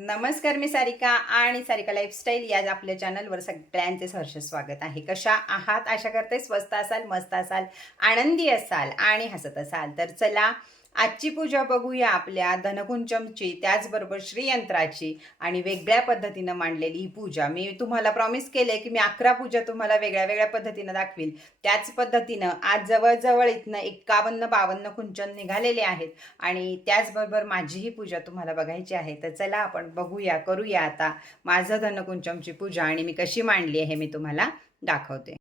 नमस्कार मी सारिका आणि सारिका लाईफस्टाईल या आपल्या चॅनलवर सगळ्यांचे हर्ष स्वागत आहे. कशा आहात? आशा करते स्वस्त असाल मस्त असाल आनंदी असाल आणि हसत असाल. तर चला आजची पूजा बघूया आपल्या धनकुंचमची त्याचबरोबर श्रीयंत्राची आणि वेगळ्या पद्धतीनं मांडलेली ही पूजा. मी तुम्हाला प्रॉमिस केले की मी अकरा पूजा तुम्हाला वेगळ्या वेगळ्या पद्धतीनं दाखवील त्याच पद्धतीनं आज जवळजवळ इथनं एक्कावन्न बावन्न कुंचन निघालेले आहेत आणि त्याचबरोबर माझी ही पूजा तुम्हाला बघायची आहे. तर चला आपण बघूया करूया आता माझं धनकुंचमची पूजा आणि मी कशी मांडली आहे मी तुम्हाला दाखवते.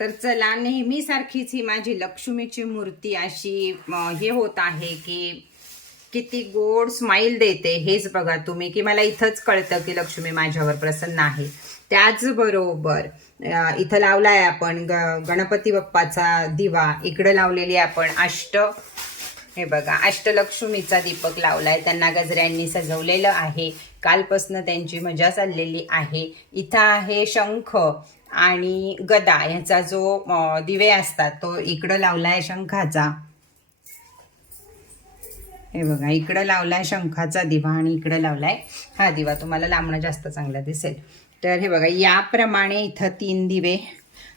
तर चला नेहमीसारखीच ही माझी लक्ष्मीची मूर्ती अशी हे होत आहे की किती गोड स्माईल देते. हेच बघा तुम्ही की मला इथंच कळतं की लक्ष्मी माझ्यावर प्रसन्न आहे. त्याचबरोबर इथं इथं लावलाय आपण ग गणपती बाप्पाचा दिवा. इकडं लावलेली आपण अष्ट. हे बघा अष्टलक्ष्मीचा दीपक लावलाय. त्यांना गजऱ्यांनी सजवलेलं आहे. कालपासनं त्यांची मजा चाललेली आहे. इथं आहे शंख. आणि गदा ह्याचा जो दिवे असतात तो इकडं लावलाय शंखाचा. हे बघा इकडं लावलाय शंखाचा दिवा आणि इकडं लावलाय हा दिवा. तुम्हाला लांबणं जास्त चांगला दिसेल. तर हे बघा याप्रमाणे इथं तीन दिवे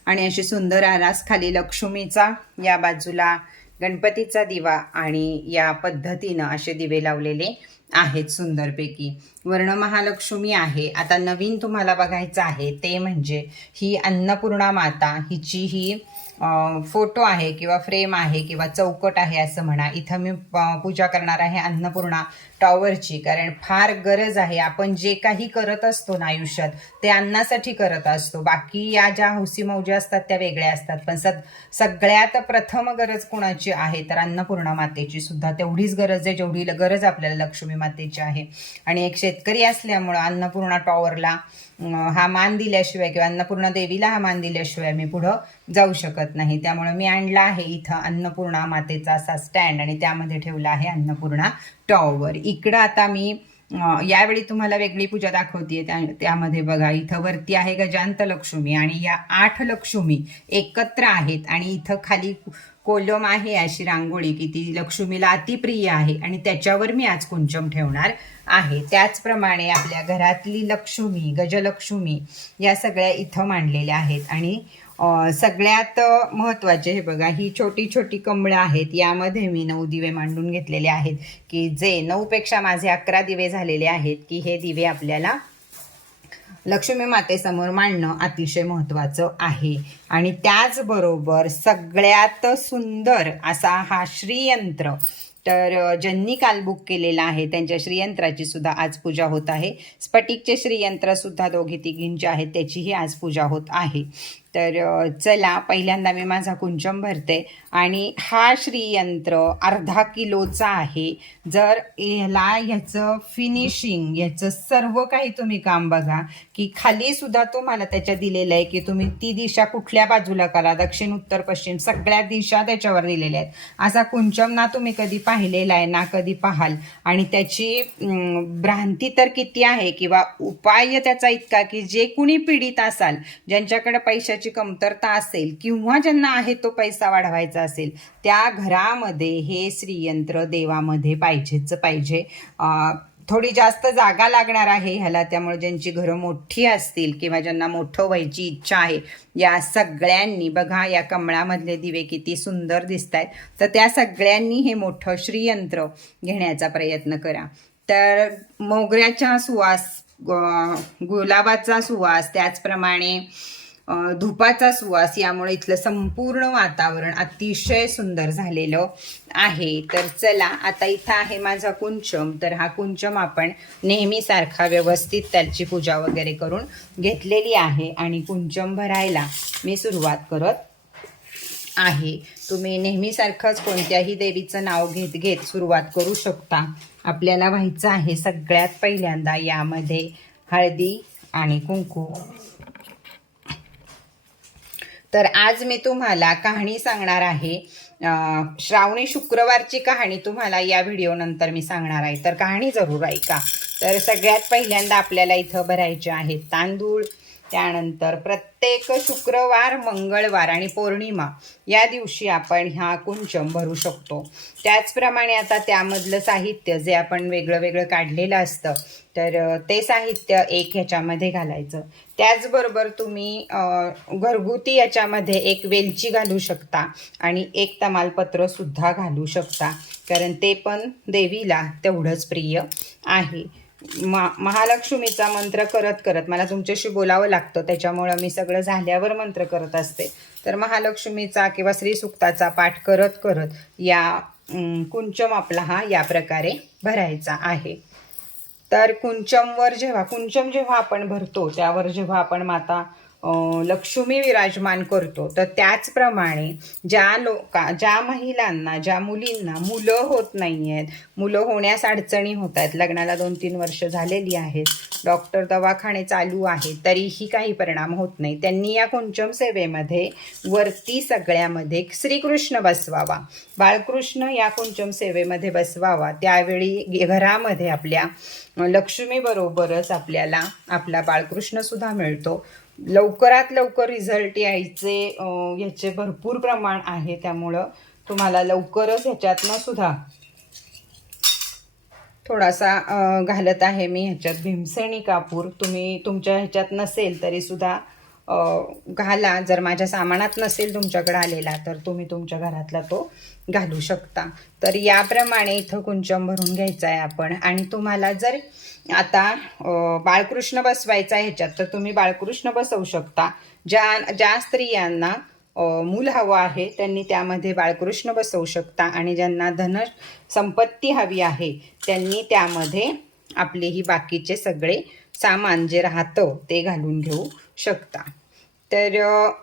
आणि अशी सुंदर आरास खाली लक्ष्मीचा या बाजूला गणपतीचा दिवा आणि या पद्धतीनं असे दिवे लावलेले. आहेत सुंदरपैकी. वर्ण महालक्ष्मी आहे. आता नवीन तुम्हाला बघायचं आहे ते म्हणजे ही अन्नपूर्णा माता हिची ही फोटो आहे किंवा फ्रेम आहे किंवा चौकट आहे असं म्हणा. इथं मी पूजा करणार आहे अन्नपूर्णा टॉवरची कारण फार गरज आहे. आपण जे काही करत असतो ना आयुष्यात ते अन्नासाठी करत असतो. बाकी या ज्या हौसी मौजा असतात त्या वेगळ्या असतात. पण सग सगळ्यात प्रथम गरज कोणाची आहे तर अन्नपूर्णा मातेची सुद्धा. तेवढीच गरज आहे जेवढी गरज आपल्याला लक्ष्मी मातेची आहे. आणि एक शेतकरी असल्यामुळं अन्नपूर्णा टॉवरला हा मान दिल्याशिवाय किंवा अन्नपूर्णा देवीला हा मान दिल्याशिवाय मी पुढं जाऊ शकत नाही. त्यामुळे मी आणला आहे इथं अन्नपूर्णा मातेचा असा स्टँड आणि त्यामध्ये ठेवला आहे अन्नपूर्णा टॉवर. इकडं आता मी यावेळी तुम्हाला वेगळी पूजा दाखवते त्या त्यामध्ये बघा इथं वरती आहे गजांत लक्ष्मी आणि या आठ लक्ष्मी एकत्र आहेत आणि इथं खाली कोलम आहे अशी रांगोळी की ती लक्ष्मीला अतिप्रिय आहे आणि त्याच्यावर मी आज कुंचम ठेवणार आहे. त्याचप्रमाणे आपल्या घरातली लक्ष्मी गजलक्ष्मी या सगळ्या इथं मांडलेल्या आहेत आणि सगळ्यात महत्त्वाचे हे बघा ही छोटी छोटी कमळं आहेत यामध्ये मी नऊ दिवे मांडून घेतलेले आहेत की जे नऊपेक्षा माझे अकरा दिवे झालेले आहेत की हे दिवे आपल्याला लक्ष्मी मातेसमोर मांडणं अतिशय महत्त्वाचं आहे. आणि त्याचबरोबर सगळ्यात सुंदर असा हा श्रीयंत्र तर ज्यांनी काल बुक केलेला आहे त्यांच्या श्रीयंत्राची सुद्धा आज पूजा होत आहे. स्फटिकचे श्रीयंत्र सुद्धा दोघे तिघींचे आहेत त्याचीही आज पूजा होत आहे. तर चला पहिल्यांदा मी माझा कुंचम भरते. आणि हा श्रीयंत्र अर्धा किलोचा आहे. जर ह्याला ह्याचं फिनिशिंग ह्याचं सर्व काही तुम्ही काम बघा की खाली सुद्धा तुम्हाला त्याच्या दिलेलं आहे की तुम्ही ती दिशा कुठल्या बाजूला करा दक्षिण उत्तर पश्चिम सगळ्या दिशा त्याच्यावर दिलेल्या आहेत. असा कुंचम ना तुम्ही कधी पाहिलेला आहे ना कधी पाहाल. आणि त्याची भ्रांती तर किती आहे किंवा उपाय त्याचा इतका की जे कुणी पीडित असाल ज्यांच्याकडे पैशाची कमतरता असेल किंवा ज्यांना आहे तो पैसा वाढवायचा असेल त्या घरामध्ये हे श्रीयंत्र देवामध्ये पाहिजेच पाहिजे. थोडी जास्त जागा लागणार आहे ह्याला त्यामुळे ज्यांची घरं मोठी असतील किंवा ज्यांना मोठं व्हायची इच्छा आहे या सगळ्यांनी बघा या कमळामधले दिवे किती सुंदर दिसत आहेत तर त्या सगळ्यांनी हे मोठं श्रीयंत्र घेण्याचा प्रयत्न करा. तर मोगऱ्याचा सुवास गुलाबाचा सुवास त्याचप्रमाणे धुपाचा सुवास यामुळे इथलं संपूर्ण वातावरण अतिशय सुंदर झालेलं आहे. तर चला आता इथं आहे माझा कुंचम. तर हा कुंचम आपण नेहमीसारखा व्यवस्थित त्याची पूजा वगैरे करून घेतलेली आहे आणि कुंचम भरायला मी सुरुवात करत आहे. तुम्ही नेहमीसारखंच कोणत्याही देवीचं नाव घेत घेत सुरुवात करू शकता. आपल्याला व्हायचं आहे सगळ्यात पहिल्यांदा यामध्ये हळदी आणि कुंकू. तर आज मी तुम्हाला कहाणी सांगणार आहे. श्रावणी शुक्रवारची कहाणी तुम्हाला या व्हिडिओ नंतर मी सांगणार आहे. तर कहाणी जरूर ऐका. तर सगळ्यात पहिल्यांदा आपल्याला इथं भरायचे आहेत तांदूळ त्यानंतर प्रत्येक शुक्रवार मंगळवार आणि पौर्णिमा या दिवशी आपण ह्या कुंचम भरू शकतो. त्याचप्रमाणे आता त्यामधलं साहित्य जे आपण वेगळं वेगळं काढलेलं असतं तर ते साहित्य एक ह्याच्यामध्ये घालायचं. त्याचबरोबर तुम्ही घरगुती याच्यामध्ये एक वेलची घालू शकता आणि एक तमालपत्रसुद्धा घालू शकता कारण ते पण देवीला तेवढंच प्रिय आहे. मा महालक्ष्मीचा मंत्र करत करत मला तुमच्याशी बोलावं लागतं त्याच्यामुळं मी सगळं झाल्यावर मंत्र करत असते. तर महालक्ष्मीचा किंवा श्रीसुक्ताचा पाठ करत करत या कुंचम आपला हा या प्रकारे भरायचा आहे. तर कुंचमवर जेव्हा कुंचम जेव्हा आपण भरतो त्यावर जेव्हा आपण माता लक्ष्मी विराजमान करतो. तर त्याचप्रमाणे ज्या लोका ज्या महिलांना ज्या मुलींना मुलं होत नाही आहेत मुलं होण्यास अडचणी होत आहेत लग्नाला दोन तीन वर्ष झालेली आहेत डॉक्टर दवाखाने चालू आहेत तरीही काही परिणाम होत नाही. त्यांनी या कुंचम सेवेमध्ये वरती सगळ्यामध्ये श्रीकृष्ण बसवावा. बाळकृष्ण या कुंचम सेवेमध्ये बसवावा. त्यावेळी घरामध्ये आपल्या लक्ष्मीबरोबरच आपल्याला आपला बाळकृष्णसुद्धा मिळतो. लवकरात लवकर रिझल्ट यायचे ह्याचे याचे भरपूर प्रमाण आहे त्यामुळं तुम्हाला लवकरच ह्याच्यातनं सुद्धा थोडासा घालत आहे मी ह्याच्यात. भीमसेनी कापूर तुम्ही तुमच्या ह्याच्यात नसेल तरीसुद्धा घाला. जर माझ्या सामानात नसेल तुमच्याकडे आलेला तर तुम्ही तुमच्या घरातला तो घालू शकता. तर याप्रमाणे इथं कुंचम भरून घ्यायचं आहे आपण. आणि तुम्हाला जर आता बाळकृष्ण बसवायचा आहे ह्याच्यात तर तुम्ही बाळकृष्ण बसवू शकता. ज्या ज्या स्त्रियांना मूल हवं आहे त्यांनी त्यामध्ये बाळकृष्ण बसवू शकता. आणि ज्यांना धन संपत्ती हवी आहे त्यांनी त्यामध्ये आपले ही बाकीचे सगळे सामान जे राहतं ते घालून घेऊ शकता. तर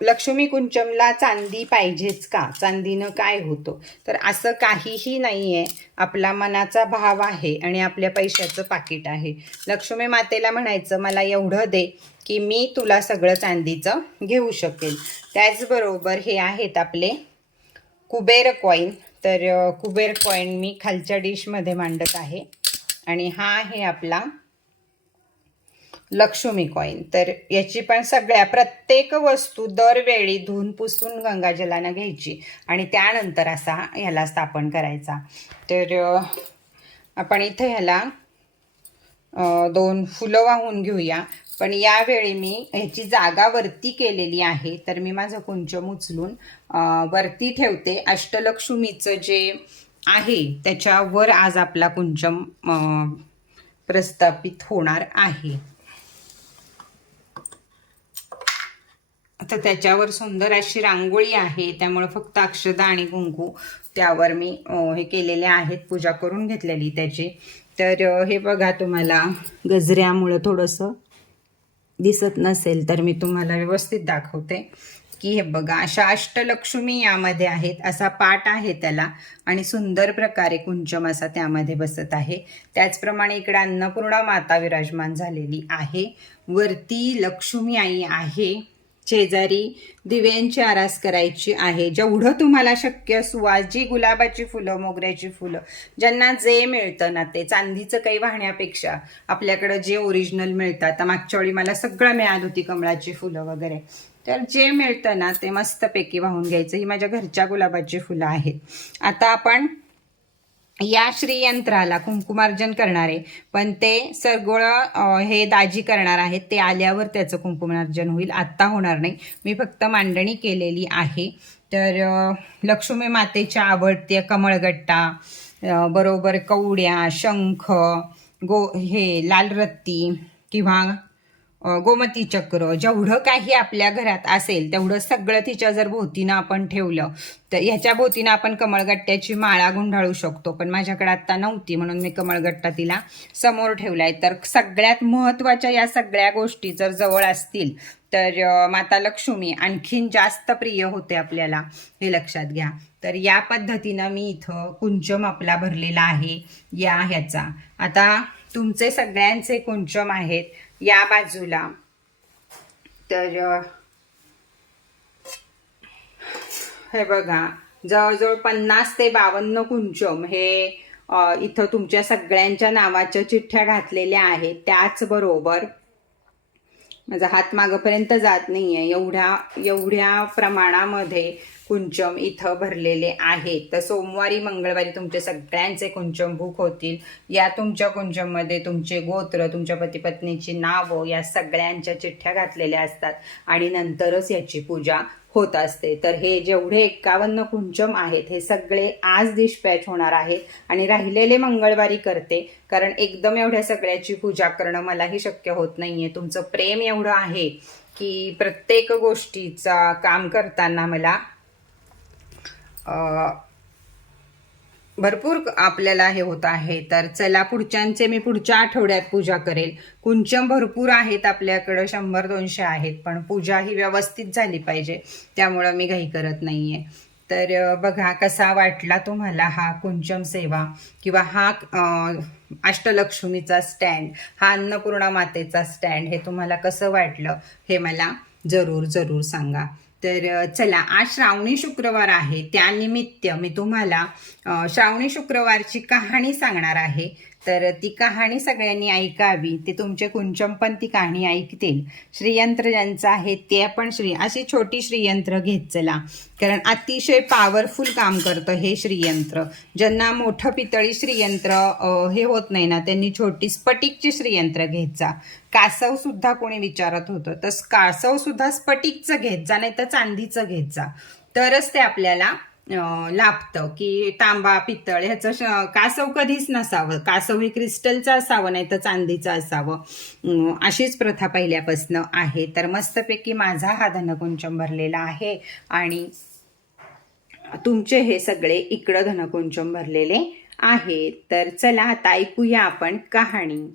लक्ष्मी कुंचमला चांदी पाहिजेच का? चांदीनं काय होतं? तर असं काहीही नाही आहे आपला मनाचा भाव आहे आणि आपल्या पैशाचं पाकिट आहे. लक्ष्मी मातेला म्हणायचं मला एवढं दे की मी तुला सगळं चांदीचं घेऊ शकेल त्याचबरोबर हे आहेत आपले कुबेर कॉईन तर कुबेर कॉईन मी खालच्या डिशमध्ये मांडत आहे. आणि हा आहे आपला लक्ष्मी कॉईन तर याची पण सगळ्या प्रत्येक वस्तू दरवेळी धुवून पुसून गंगाजलानं घ्यायची. आणि त्यानंतर असा ह्याला स्थापन करायचा. तर आपण इथं ह्याला दोन फुलं वाहून घेऊया. पण यावेळी मी ह्याची जागा वरती केलेली आहे. तर मी माझं कुंचम उचलून वरती ठेवते. अष्टलक्ष्मीचं जे आहे त्याच्यावर आज आपला कुंचम प्रस्थापित होणार आहे. तर त्याच्यावर सुंदर अशी रांगोळी आहे. त्यामुळे फक्त अक्षदा आणि कुंकू त्यावर मी हे केलेले आहेत. पूजा करून घेतलेली त्याची. तर हे बघा तुम्हाला गजऱ्यामुळं थोडंसं दिसत नसेल तर मी तुम्हाला व्यवस्थित दाखवते. की हे बघा अशा अष्टलक्ष्मी यामध्ये आहेत. असा पाठ आहे त्याला आणि सुंदर प्रकारे कुंचम असा त्यामध्ये बसत आहे. त्याचप्रमाणे इकडे अन्नपूर्णा माता विराजमान झालेली आहे. वरती लक्ष्मी आई आहे. शेजारी दिव्यांची आरास करायची आहे जेवढं तुम्हाला शक्य सुवास जी गुलाबाची फुलं मोगऱ्याची फुलं ज्यांना जे मिळतं ना ते चांदीचं काही वाहण्यापेक्षा आपल्याकडं जे ओरिजिनल मिळतं आता मागच्या वेळी मला सगळं मिळाली होती कमळाची फुलं वगैरे. तर जे मिळतं ना ते मस्तपैकी वाहून घ्यायचं ही माझ्या घरच्या गुलाबाची फुलं आहेत. आता आपण या श्रीयंत्राला कुंकुमार्जन करणारे पण ते सगळं हे दाजी करणार आहेत ते आल्यावर त्याचं कुंकुमार्जन होईल. आत्ता होणार नाही. मी फक्त मांडणी केलेली आहे. तर लक्ष्मी मातेच्या आवडत्या कमळगट्टा बरोबर कवड्या शंख गो हे लाल रत्ती किंवा गोमती चक्र जेवढं काही आपल्या घरात असेल तेवढं सगळं तिच्या जर भोवतीनं आपण ठेवलं तर ह्याच्या भोवतीनं आपण कमळगट्ट्याची माळा गुंडाळू शकतो. पण माझ्याकडे आत्ता नव्हती म्हणून मी कमळगट्टा तिला समोर ठेवलाय. तर सगळ्यात महत्त्वाच्या या सगळ्या गोष्टी जर जवळ असतील तर माता लक्ष्मी आणखीन जास्त प्रिय होते आपल्याला हे लक्षात घ्या. तर या पद्धतीनं मी इथं कुंचम आपला भरलेला आहे या ह्याचा. आता तुमचे सगळ्यांचे कुंचम आहेत. या बाजूला. तर हे बघा जवळजवळ पन्नास ते बावन्न कुंचम हे इथं तुमच्या सगळ्यांच्या नावाच्या चिठ्ठ्या घातलेल्या आहेत. त्याचबरोबर माझा हात मागपर्यंत जात नाहीये. एवढ्या एवढ्या प्रमाणामध्ये कुंचम इथं भरलेले आहेत तर सोमवारी मंगळवारी तुमचे सगळ्यांचे कुंचम बुक होतील. या तुमच्या कुंचममध्ये तुमचे गोत्र तुमच्या पतीपत्नीची नावं या सगळ्यांच्या चिठ्ठ्या घातलेल्या असतात. आणि नंतरच याची पूजा होत असते. तर हे जेवढे एकावन्न कुंचम आहेत हे सगळे आज डिस्पॅच होणार आहेत. आणि राहिलेले मंगळवारी करते. कारण एकदम एवढ्या सगळ्याची पूजा करणं मलाही शक्य होत नाहीये. तुमचं प्रेम एवढं आहे की प्रत्येक गोष्टीचा काम करताना मला भरपूर आपल्याला हे होत आहे. तर चला पुढच्यांचे मी पुढच्या आठवड्यात पूजा करेल. कुंचम भरपूर आहेत आपल्याकडं शंभर दोनशे आहेत पण पूजा ही व्यवस्थित झाली पाहिजे. त्यामुळं मी घाई करत नाहीये. तर बघा कसा वाटला तुम्हाला हा कुंचम सेवा किंवा हा अष्टलक्ष्मीचा स्टँड हा अन्नपूर्णा मातेचा स्टँड हे तुम्हाला कसं वाटलं हे मला जरूर जरूर सांगा. तर चला आज श्रावणी शुक्रवार आहे. त्यानिमित्त मी तुम्हाला श्रावणी शुक्रवारची कहाणी सांगणार आहे. तर ती कहाणी सगळ्यांनी ऐकावी. ते तुमचे कुंचम पण ती कहाणी ऐकतील. श्रीयंत्र ज्यांचं आहे ते पण श्री अशी छोटी श्रीयंत्र घेत चला. कारण अतिशय पॉवरफुल काम करतं हे श्रीयंत्र. ज्यांना मोठं पितळी श्रीयंत्र हे होत नाही ना त्यांनी छोटी स्फटिकची श्रीयंत्र घेत जा. कासव सुद्धा कोणी विचारत होतं. तर कासव सुद्धा स्फटिकचं घेत जा नाही तर चांदीचं घेत जा. तरच ते आपल्याला लाभतं की तांबा पितळ ह्याचं श- कासव कधीच नसावं. कासव हे क्रिस्टलचं असावं नाही तर चांदीचं असावं. अशीच प्रथा पहिल्यापासनं आहे. तर मस्तपैकी माझा हा धनकुंचम भरलेला आहे आणि तुमचे हे सगळे इकडं धनकुंचम भरलेले आहे. तर चला आता ऐकूया आपण कहाणी.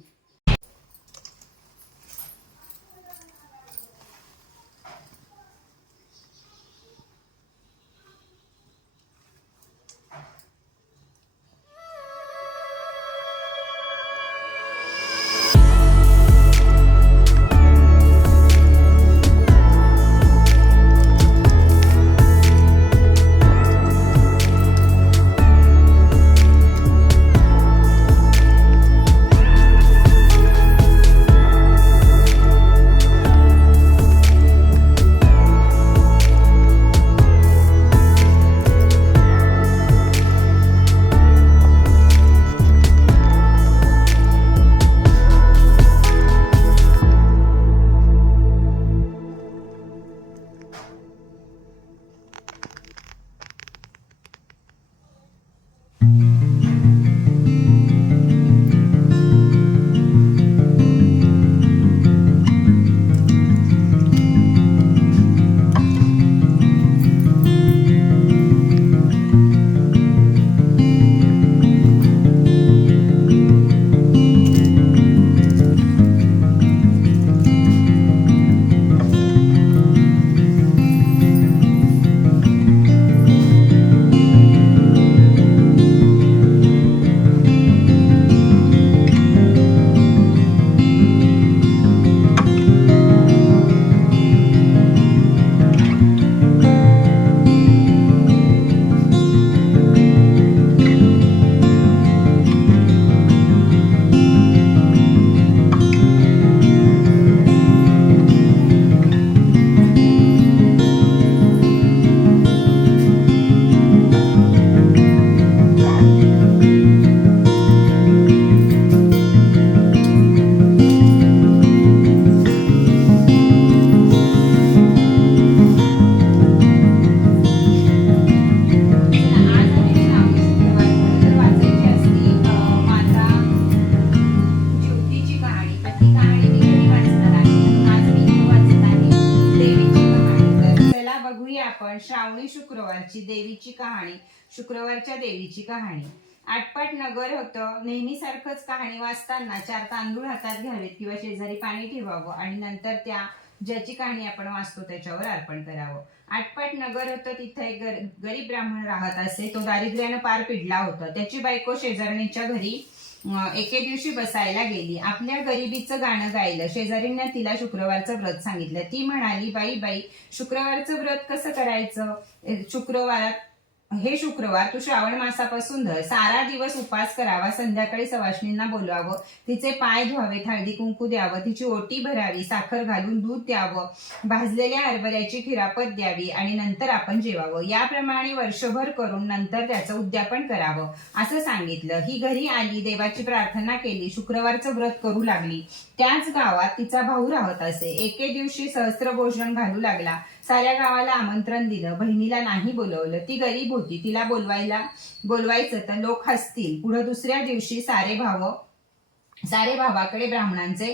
आपण श्रावणी शुक्रवारची देवीची कहाणी शुक्रवारच्या देवीची कहाणी. आटपाट नगर होतं. नेहमीसारखंच कहाणी वाचताना चार तांदूळ हातात घ्यावेत किंवा शेजारी पाणी ठेवावं आणि नंतर त्या ज्याची कहाणी आपण वाचतो त्याच्यावर अर्पण करावं. आटपाट नगर होतं. तिथं एक गर- गरीब ब्राह्मण राहत असे. तो दारिद्र्यानं पार पिडला होता. त्याची बायको शेजारणीच्या घरी एके दिवशी बसायला गेली. आपल्या गरिबीचं गाणं गायलं. शेजारींना तिला शुक्रवारचं व्रत सांगितलं. ती म्हणाली बाई बाई शुक्रवारचं व्रत कसं करायचं? शुक्रवारात हे शुक्रवार तू श्रावण मासापासून धर. सारा दिवस उपास करावा संध्याकाळी सवाशिनींना बोलवावं. तिचे पाय धुवावेत हळदी कुंकू द्यावं तिची ओटी भरावी साखर घालून दूध द्यावं भाजलेल्या हरभऱ्याची खिरापत द्यावी आणि नंतर आपण जेवावं. याप्रमाणे वर्षभर करून नंतर त्याचं उद्यापन करावं असं सांगितलं. ही घरी आली देवाची प्रार्थना केली शुक्रवारचं व्रत करू लागली. त्याच गावात तिचा भाऊ राहत असे. एके दिवशी सहस्त्र भोजन घालू लागला. साऱ्या गावाला आमंत्रण दिलं. बहिणीला नाही बोलवलं. ती गरीब होती. तिला बोलवायला बोलवायचं तर लोक हसतील. पुढं दुसऱ्या दिवशी सारे भाव सारे भावाकडे ब्राह्मणांचे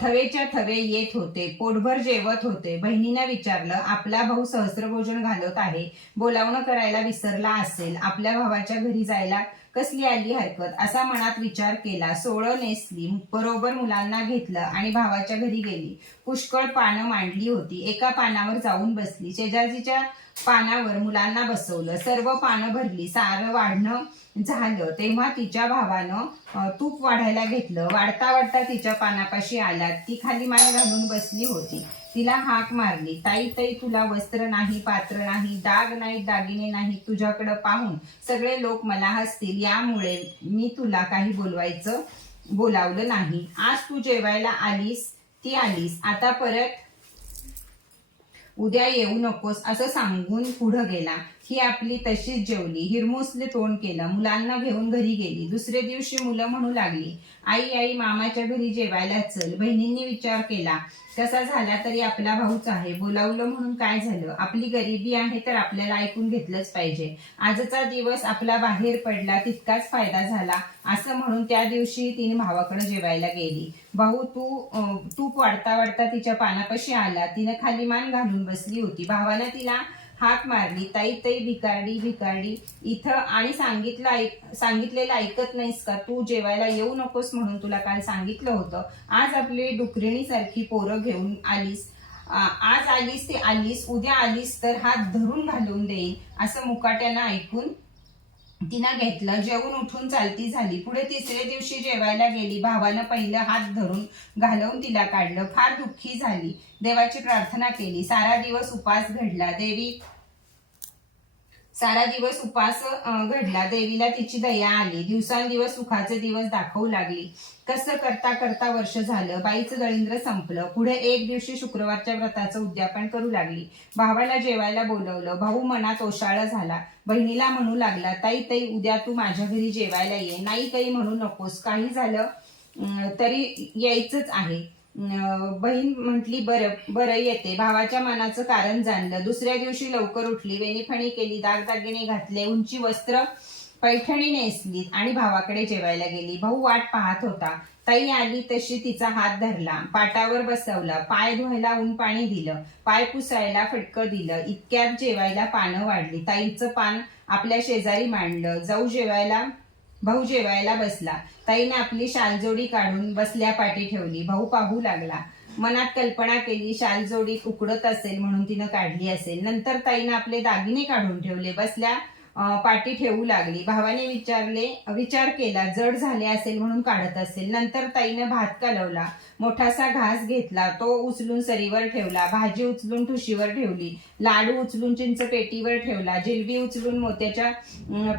थवेच्या थवे येत होते. पोटभर जेवत होते. बहिणीनं विचारलं आपला भाऊ सहस्रभोजन घालत आहे. बोलावणं करायला विसरला असेल. आपल्या भावाच्या घरी जायला कसली आली हरकत? असा मनात विचार केला. सोळं नेसली बरोबर मुलांना घेतलं आणि भावाच्या घरी गेली. पुष्कळ पानं मांडली होती. एका पानावर जाऊन बसली. शेजारजीच्या पानावर मुलांना बसवलं. सर्व पानं भरली सारं वाढणं झालं. तेव्हा तिच्या भावानं तूप वाढायला घेतलं. वाढता वाढता तिच्या पानापाशी आला. ती खाली माया घालून बसली होती. तिला हाक मारली. ताई ताई तुला वस्त्र नाही पात्र नाही दाग नाही दागिने नाही तुझ्याकडं पाहून सगळे लोक मला हसतील. यामुळे मी तुला काही बोलवायचं बोलावलं नाही. आज तू जेवायला आलीस ती आलीस. आता परत उद्या येऊ नकोस असं सांगून पुढं गेला. ही आपली तशीच जेवली. हिरमुसले तोंड केलं. मुलांना घेऊन घरी गेली. दुसरे दिवशी मुलं म्हणू लागली आई आई मामाच्या घरी जेवायला चल. बहिणींनी विचार केला तसा झाला तरी आपला भाऊच आहे. बोलावलं म्हणून काय झालं? आपली गरिबी आहे तर आपल्याला ऐकून घेतलंच पाहिजे. आजचा दिवस आपला बाहेर पडला तितकाच फायदा झाला असं म्हणून त्या दिवशी तिने भावाकडे जेवायला गेली. भाऊ तू तूप वाढता वाढता तिच्या पानापाशी आला. तिनं खाली मान घालून बसली होती. भावानं तिला हाक मारली ताई ताई भिकारडी भिकारडी इथं आणि सांगितलं ऐक सांगितलेलं ऐकत नाहीस का? तू जेवायला येऊ नकोस म्हणून तुला काल सांगितलं होतं. आज आपली डुकरिणीसारखी पोरं घेऊन आलीस. आज आलीस ते आलीस उद्या आलीस तर हात धरून घालून देईन असं मुकाट्यानं ऐकून तिनं घेतलं जेवून उठून चालती झाली. पुढे तिसऱ्या दिवशी जेवायला गेली. भावानं पहिलं हात धरून घालवून तिला काढलं. फार दुःखी झाली. देवाची प्रार्थना केली. सारा दिवस उपास घडला. देवी सारा दिवस उपास घडला. देवीला तिची दया आली. दिवसांदिवस सुखाचे दिवस दाखवू लागली. कसं करता करता वर्ष झालं. बाईचं दळिंद्र संपलं. पुढे एक दिवशी शुक्रवारच्या व्रताचं उद्यापन करू लागली. भावाला जेवायला बोलवलं. भाऊ मनात ओशाळा झाला. बहिणीला म्हणू लागला ताई ताई उद्या तू माझ्या घरी जेवायला ये. नाही काही म्हणू नकोस. काही झालं तरी यायचंच आहे. बहीण म्हटली बरं बरं येते. भावाच्या मनाचं कारण जाणलं. दुसऱ्या दिवशी लवकर उठली. वेणीफणी केली दागदागिने घातले उंची वस्त्र पैठणी नेसली आणि भावाकडे जेवायला गेली. भाऊ वाट पाहत होता. ताई आली तशी तिचा हात धरला. पाटावर बसवला. पाय धुवायला ऊन पाणी दिलं. पाय पुसायला फटकं दिलं. इतक्यात जेवायला पानं वाढली. ताईचं पान आपल्या शेजारी मांडलं. जाऊ जेवायला भाऊ जेवायला बसला. ताईने आपली शालजोडी काढून बसल्या पाठी ठेवली. भाऊ पाहू लागला. मनात कल्पना केली शालजोडी उकडत असेल म्हणून तिनं काढली असेल. नंतर ताईनं आपले दागिने काढून ठेवले. बसल्या पाठी ठेवू लागली. भावाने विचारले विचार केला जड झाले असेल म्हणून काढत असेल. नंतर ताईनं भात कालवला. मोठासा घास घेतला. तो उचलून सरीवर ठेवला. भाजी उचलून ठुशीवर ठेवली. लाडू उचलून चिंच पेटीवर ठेवला. जिलबी उचलून मोत्याच्या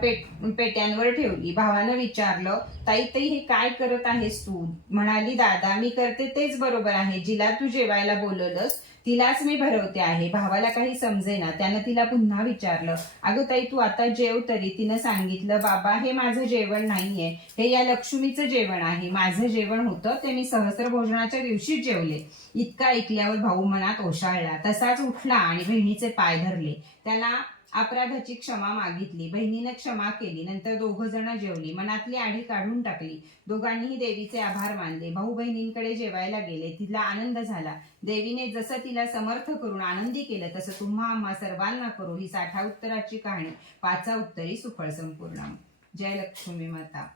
पेट पेट्यांवर ठेवली. भावानं विचारलं ताई ताई हे काय करत आहेस तू? म्हणाली दादा मी करते तेच बरोबर आहे. जिला तू जेवायला बोलवलंस तिलाच मी भरवते आहे. भावाला काही समजेना. त्यानं तिला पुन्हा विचारलं अगं ताई तू आता जेव तरी. तिनं सांगितलं बाबा हे माझं जेवण नाहीये. हे या लक्ष्मीचं जेवण आहे. माझं जेवण होतं ते मी सहस्र भोजनाच्या दिवशीच जेवले. इतका ऐकल्यावर भाऊ मनात ओशाळला. तसाच उठला आणि बहिणीचे पाय धरले. त्याला अपराधाची क्षमा मागितली बहिणीनं क्षमा केली नंतर दोघं जण जेवली मनातली आढी काढून टाकली. दोघांनीही देवीचे आभार मानले. भाऊ बहिणींकडे जेवायला गेले. तिला आनंद झाला. देवीने जसं तिला समर्थ करून आनंदी केलं तसं तुम्हा आम्हा सर्वांना करू. ही साठा उत्तराची कहाणी. पाचा उत्तरी सुफळ संपूर्ण. जय लक्ष्मी माता.